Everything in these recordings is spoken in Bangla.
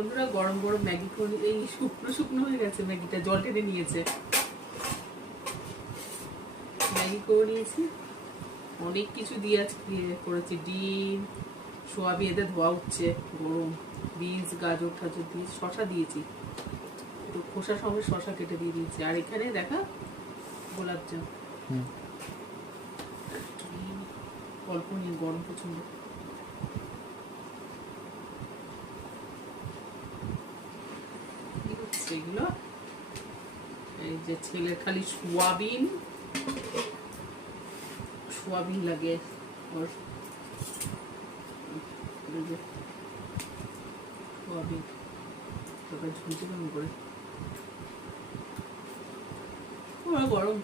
বন্ধুরা গরম গরম ম্যাগি করে এই শুকনো শুকনো হয়ে গেছে ম্যাগিটা জল টেনে নিয়েছে। ম্যাগি করে নিয়েছি। অনেক কিছু দিয়ে আজকে করেছি ডিম সোয়াবিন এদের ধোয়া উঠছে গরম বীজ গাজর টাজর দিয়ে শশা দিয়েছি। তো খোসা সঙ্গে শশা কেটে দিয়ে দিয়েছি। আর এখানে দেখা গোলাপ জাম। অল্প নিয়ে গরম প্রচণ্ড কি হচ্ছে এগুলো। এই যে ছেলের খালি সোয়াবিন। সোয়াবিন লাগে ওর। সোয়াবিন। কেমন করে? গরম।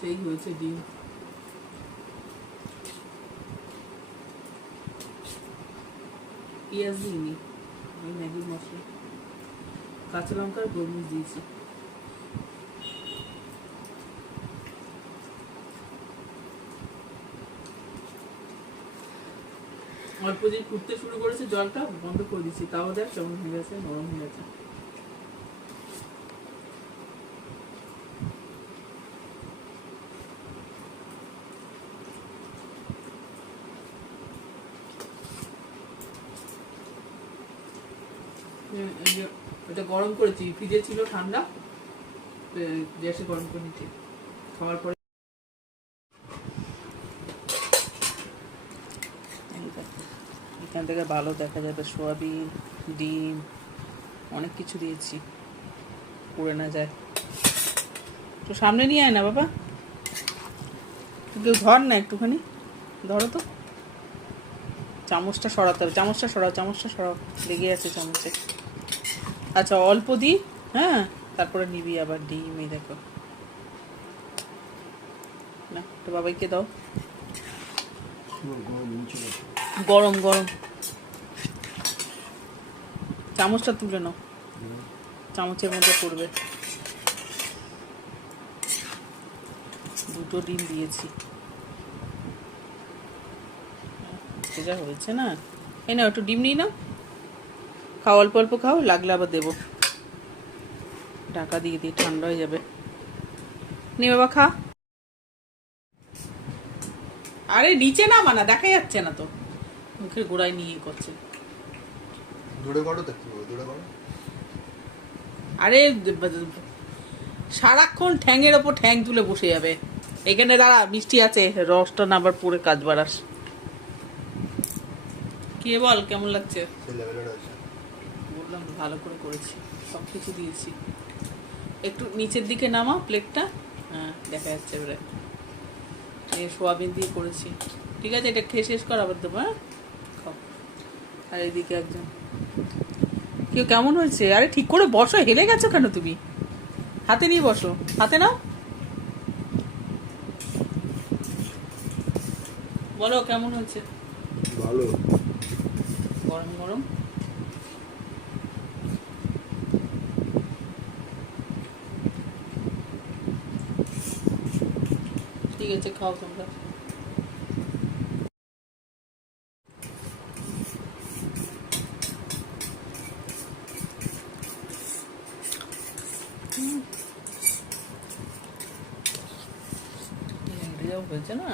সেই হয়েছে ডিম। পেঁয়াজ দিইনি ওই ম্যাগি মশলা কাঁচা লঙ্কার গোলমরিচ দিয়েছি অল্প যে ফুটতে শুরু করেছে জলটা, বন্ধ করে দিচ্ছি তাও দেখ কেমন হয়ে গেছে, নরম হয়ে গেছে। এটা গরম করেছি, ফ্রিজে ছিল ঠান্ডা গ্যাসে গরম করে নিচ্ছি খাওয়ার পরে এখান থেকে ভালো দেখা যাবে, সোয়াবিন, ডিম, অনেক কিছু দিয়েছি। পুড়ে না যায়। তো সামনে নিয়ে আয় না বাবা। কেউ ধর না একটুখানি। ধরো তো। চামচটা সরাতে হবে, চামচটা সরাও চামচটা সরাও। লেগে আছে চামচে। আচ্ছা অল্প দিই হ্যাঁ? তারপরে নিবি আবার ডিম, এই দেখো। না তো বাবাইকে দাও। গরম গরম। চামচটা তুলে নাও। চামচের মধ্যে পড়বে। দুটো ডিম দিয়েছি। সেটা হয়েছে না? এই না একটু ডিম নিই না খাও অল্প অল্প খাও লাগলে আবার দেবো। ঢাকা দিয়ে দিই ঠান্ডা হয়ে যাবে। নে বাবা খা। আরে নিচে না মানা দেখা যাচ্ছে না তো। মুখের গোড়ায় নিয়ে করছে। দূরে করো দূরে করো। আরে সারাক্ষণ ঠ্যাংয়ের ওপর ঠ্যাং তুলে বসে যাবে। এখানে দাঁড়া মিষ্টি আছে। রসটা না আবার পরে কাজ বাড়াস কে বল কেমন লাগছে? লেভেলে ভালো করে করেছি সব কিছু দিয়েছি। একটু নিচের দিকে নামা প্লেটটা হ্যাঁ দেখা যাচ্ছে এবারে। এই সোয়াবিন দিয়ে করেছি। ঠিক আছে এটা খেয়ে শেষ কর আবার দেবো হ্যাঁ? খাও। আর এদিকে একজন। কেউ কেমন হয়েছে? আরে ঠিক করে বসো হেলে গেছো কেন তুমি? হাতে নিয়ে বসো। হাতে নাও। বলো কেমন হয়েছে? ভালো। গরম গরম। ঠিক আছে খাও তোমরা হয়েছে না